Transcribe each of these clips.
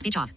Speech off.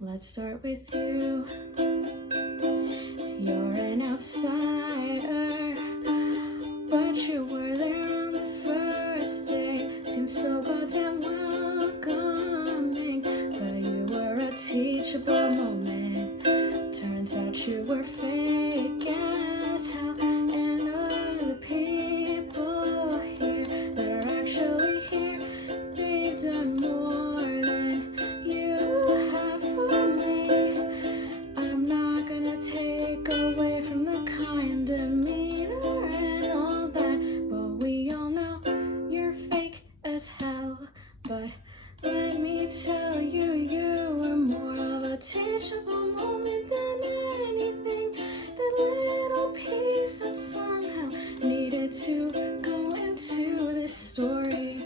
Let's start with you. You're an outsider, but you were there on the first day. Seemed so goddamn welcoming, but you were a teachable moment. Turns out you were fake as hell, and other people here that are actually here, they've done more than you have for me. I'm not gonna take away from the kind demeanor and all that, but we all know you're fake as hell. But let me tell you, you were more of a teachable moment than anything. That little piece that somehow needed to go into this story.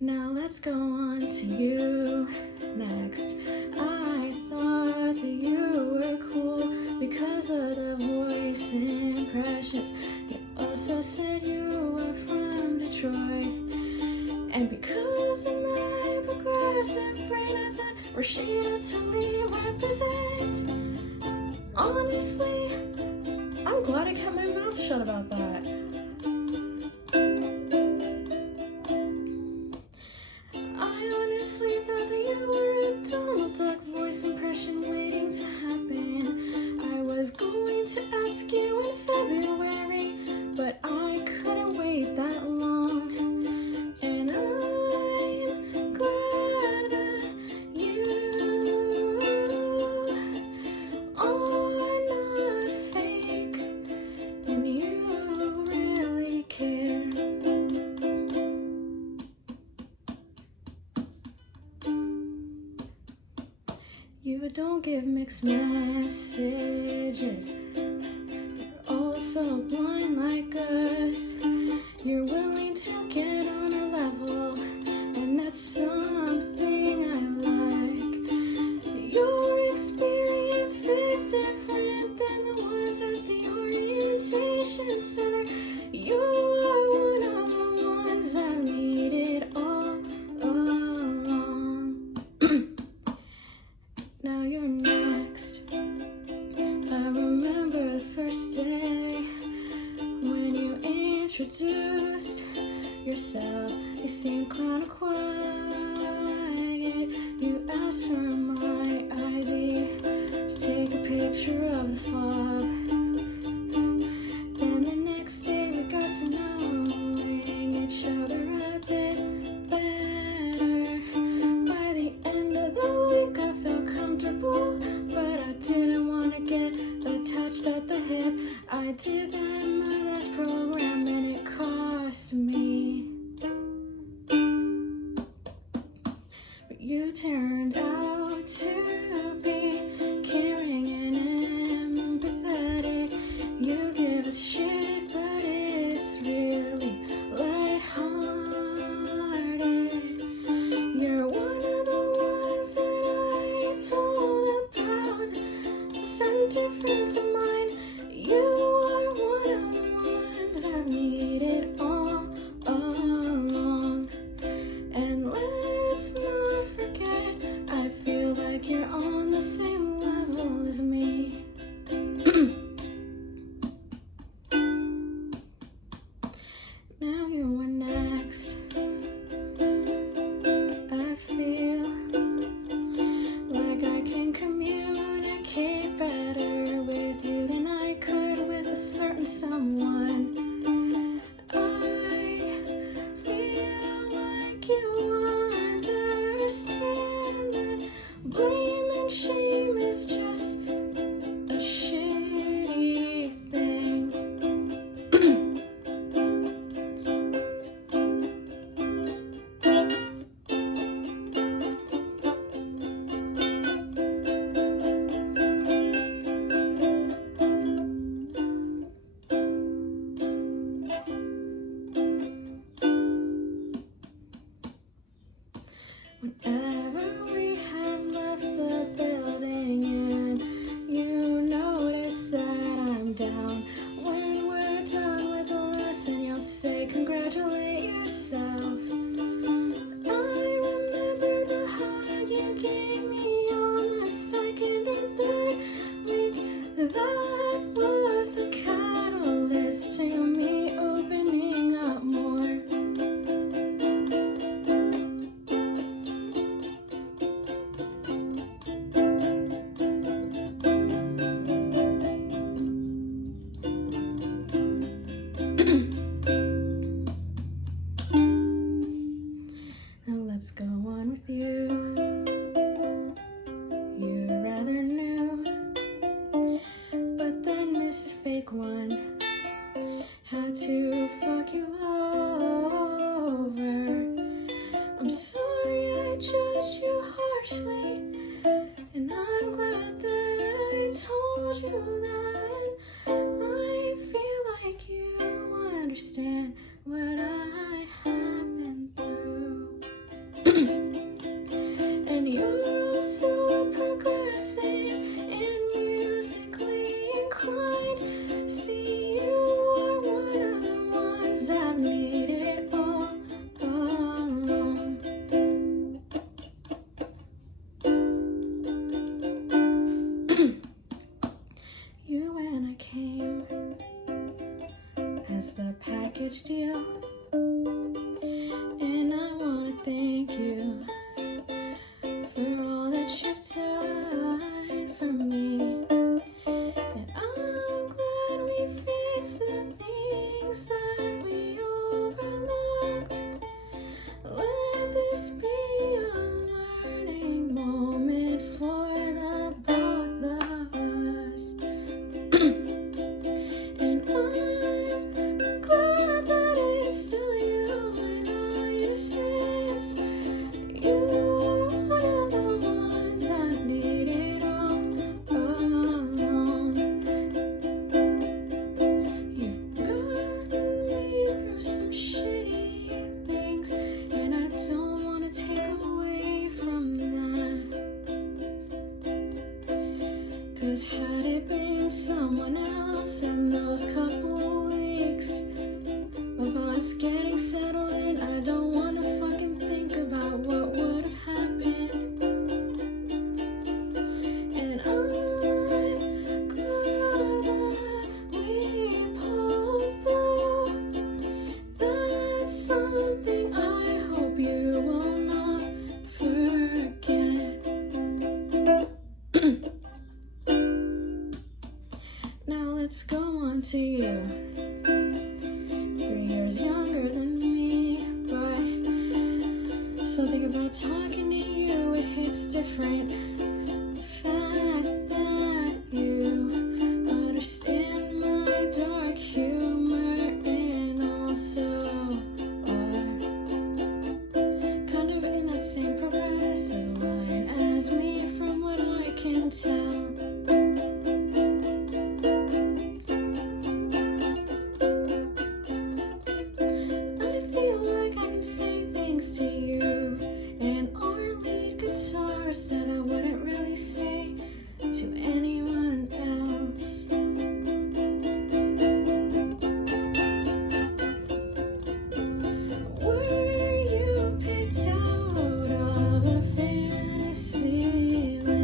Now let's go on to you next. I thought that you were cool because of the voice impressions. You also said you were from Detroit, and because of my progressive brain, I thought Rashida Tlaib represents. Honestly, I'm glad I kept my mouth shut about that. I honestly thought that you were a Donald Duck voice impression waiting to happen. I was going to ask you in February, but I couldn't wait that long. And I'm glad that you are not fake, and you really care. You don't give mixed messages. You're also blind like us. You're willing to get on a level, and that's something I like. Your experience is different than the ones at the orientation center. You are one of the ones I've needed all along. Now you're next. I remember the first day when you introduced yourself. You seemed kinda quiet. You asked for my ID to take a picture of the fob. Then the next day we got to knowing each other a bit better. By the end of the week I felt comfortable, but I didn't want to get attached at the hip. I did that in my last program and it cost me. But you turned out to be caring and empathetic. You give us shit, but it's really lighthearted. You're one of the ones that I told about a certain difference of mine. You are one of the ones I've needed all along. And let's not forget, I like you're on the same level as me. Now you are next. I feel like I can communicate better with you than I could with a certain someone. I feel like you understand that blame and shame is just a shitty thing. Whenever we have left the building and you notice that I'm down, when we're done with the lesson, you'll say, congratulate yourself. I remember the hug you gave me on the second or third week. That was the catalyst to me opening up more. Now let's go on with you. You're rather new, but then Miss Fake One had to fuck you over. I'm sorry I judged you harshly, and I'm glad that I told you that. I feel like you understand what I have been through. And you're also progressive and musically inclined. See, you are one of the ones I've needed all along. You and I came as the package deal, and I wanna thank you for all that you've done for me. And I'm glad we fixed the things that we overlooked. Let this be a learning moment for the both of us. And I'm glad that it's still you in all your sins. You are one of the ones I needed all along. You've gotten me through some shitty things, and I don't want to take away from that. 'Cause had it been someone else in those couple weeks of us getting settled in, I don't want to fucking think about what would have happened. And I'm glad that we pulled through. That's something I hope you will not forget. Now let's go on to you. 3 years younger than me, but something about talking to you, it hits different. The fact that you understand my dark humor and also are kind of in that same progressive line as me from what I can tell. I feel like I can say things to you and our lead guitars that I wouldn't really say to anyone else. Were you picked out of a fantasy land?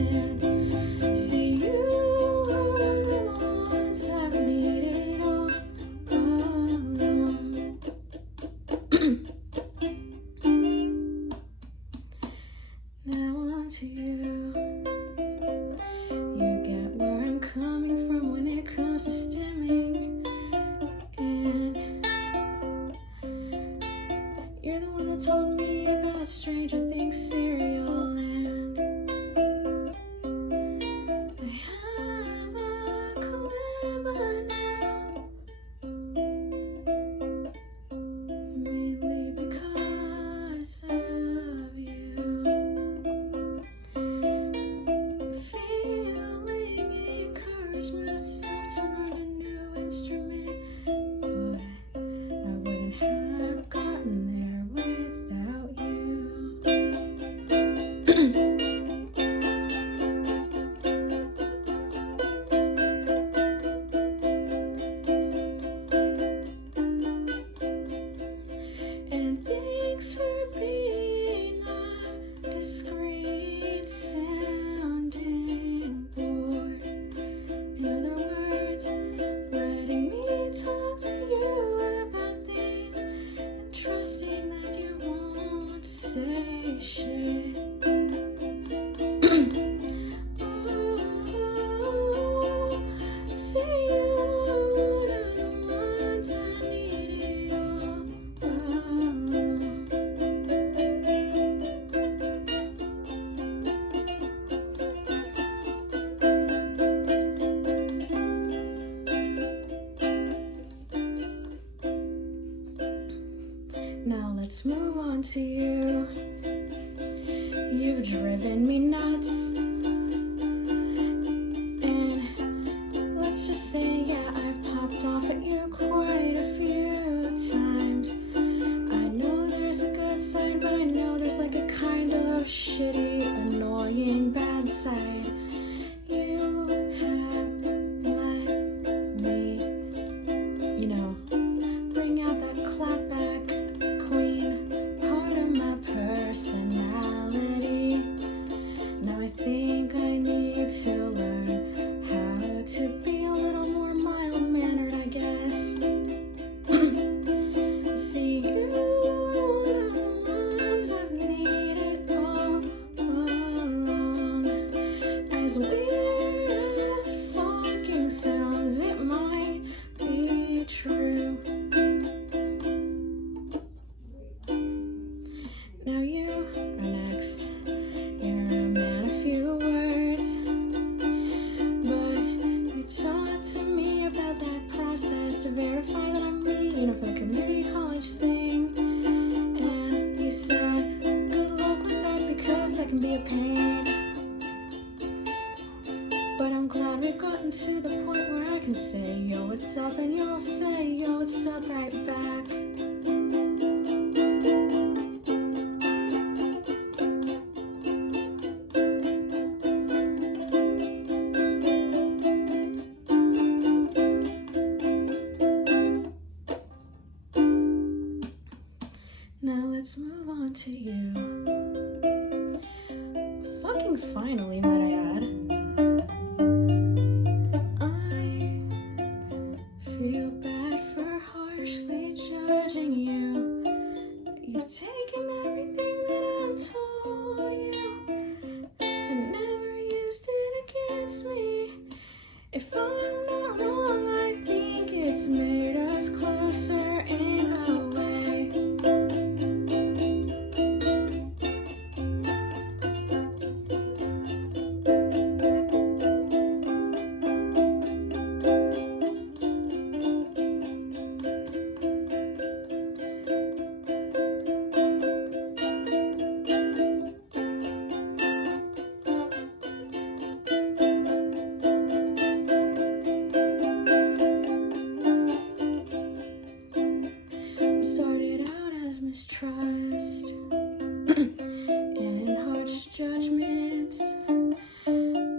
to you. You get where I'm coming from when it comes to stimming. And you're the one that told me about Stranger Things cereal. And I have a dilemma now, mainly because of you. Feeling encouraged myself to learn a new instrument, but I wouldn't have gotten there without you. And thanks for being a discreet sounding board. In other words, letting me talk to you about things and trusting that you won't say shit. Ooh, say you're the ones I needed all along. Now let's move on to you. You've driven me nuts. And let's just say, yeah, I've popped off at you quite a few times. I know there's a good side, but I know there's like a kind of shitty, annoying bad side. You have let me, bring out that clapback queen part of my personality. Now I think I need to learn how to be a little more mild-mannered, I guess. See, you are the ones I've needed all along. As weird as it fucking sounds, it might be true. Now you are next. You're a man of few words, but you talked to me about that process to verify that I'm me, for the community college thing. And you said, good luck with that because that can be a pain. But I'm glad we've gotten to the point where I can say, yo, what's up? And you'll say, yo, what's up right back. Now let's move on to you. Fucking finally, might I add. I feel bad for harshly judging you. You've taken everything that I've told you and never used it against me. If I'm not wrong, I think it's made us closer in a way. Started out as mistrust and harsh judgments.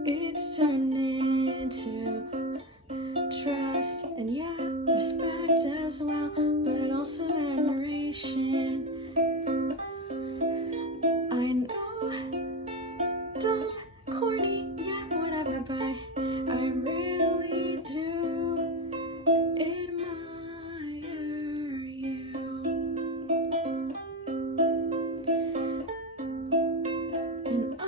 It's turned into trust and, yeah, respect as well, but also admiration. I know, dumb, corny, yeah, whatever, but I really do admire you. And I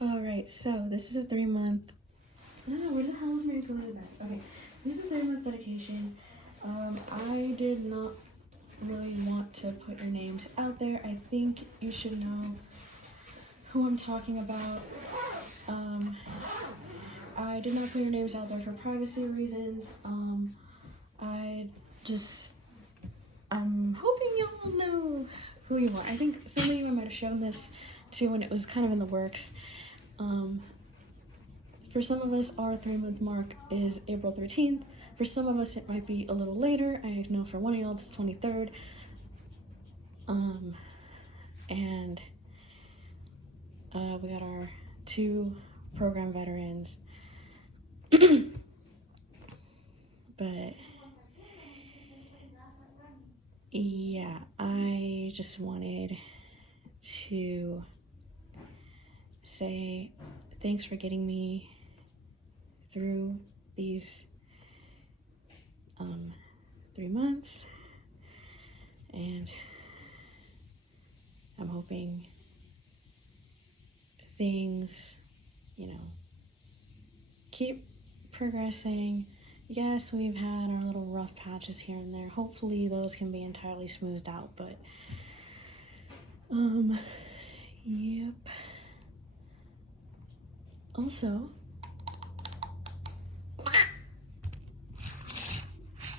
Alright, so this is a 3-month. No, where the hell is Mary Julia back? Okay, this is 3 months dedication. I did not really want to put your names out there. I think you should know who I'm talking about. I did not put your names out there for privacy reasons. I'm hoping you'll know who you are. I think some of you I might have shown this to when it was kind of in the works. For some of us, our 3-month mark is April 13th. For some of us, it might be a little later. I know for one of y'all, it's the 23rd. And we got our 2 program veterans. But yeah, I just wanted to say thanks for getting me through these 3 months, and I'm hoping things, keep progressing. Yes, we've had our little rough patches here and there. Hopefully those can be entirely smoothed out, but yep. Also,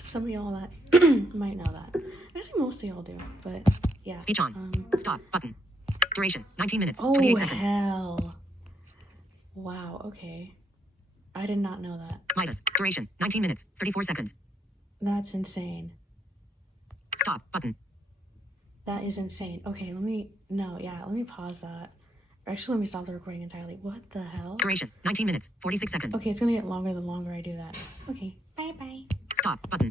some of y'all that might know that. Actually, most of y'all do, but yeah. Speech on. Stop button. Duration 19 minutes, 28 seconds. Oh, hell. Wow, okay. I did not know that. Midas. Duration 19 minutes, 34 seconds. That's insane. Stop button. That is insane. Okay, let me pause that. Actually, let me stop the recording entirely. What the hell? Duration 19 minutes, 46 seconds. Okay, it's gonna get longer the longer I do that. Okay, bye-bye. Stop button.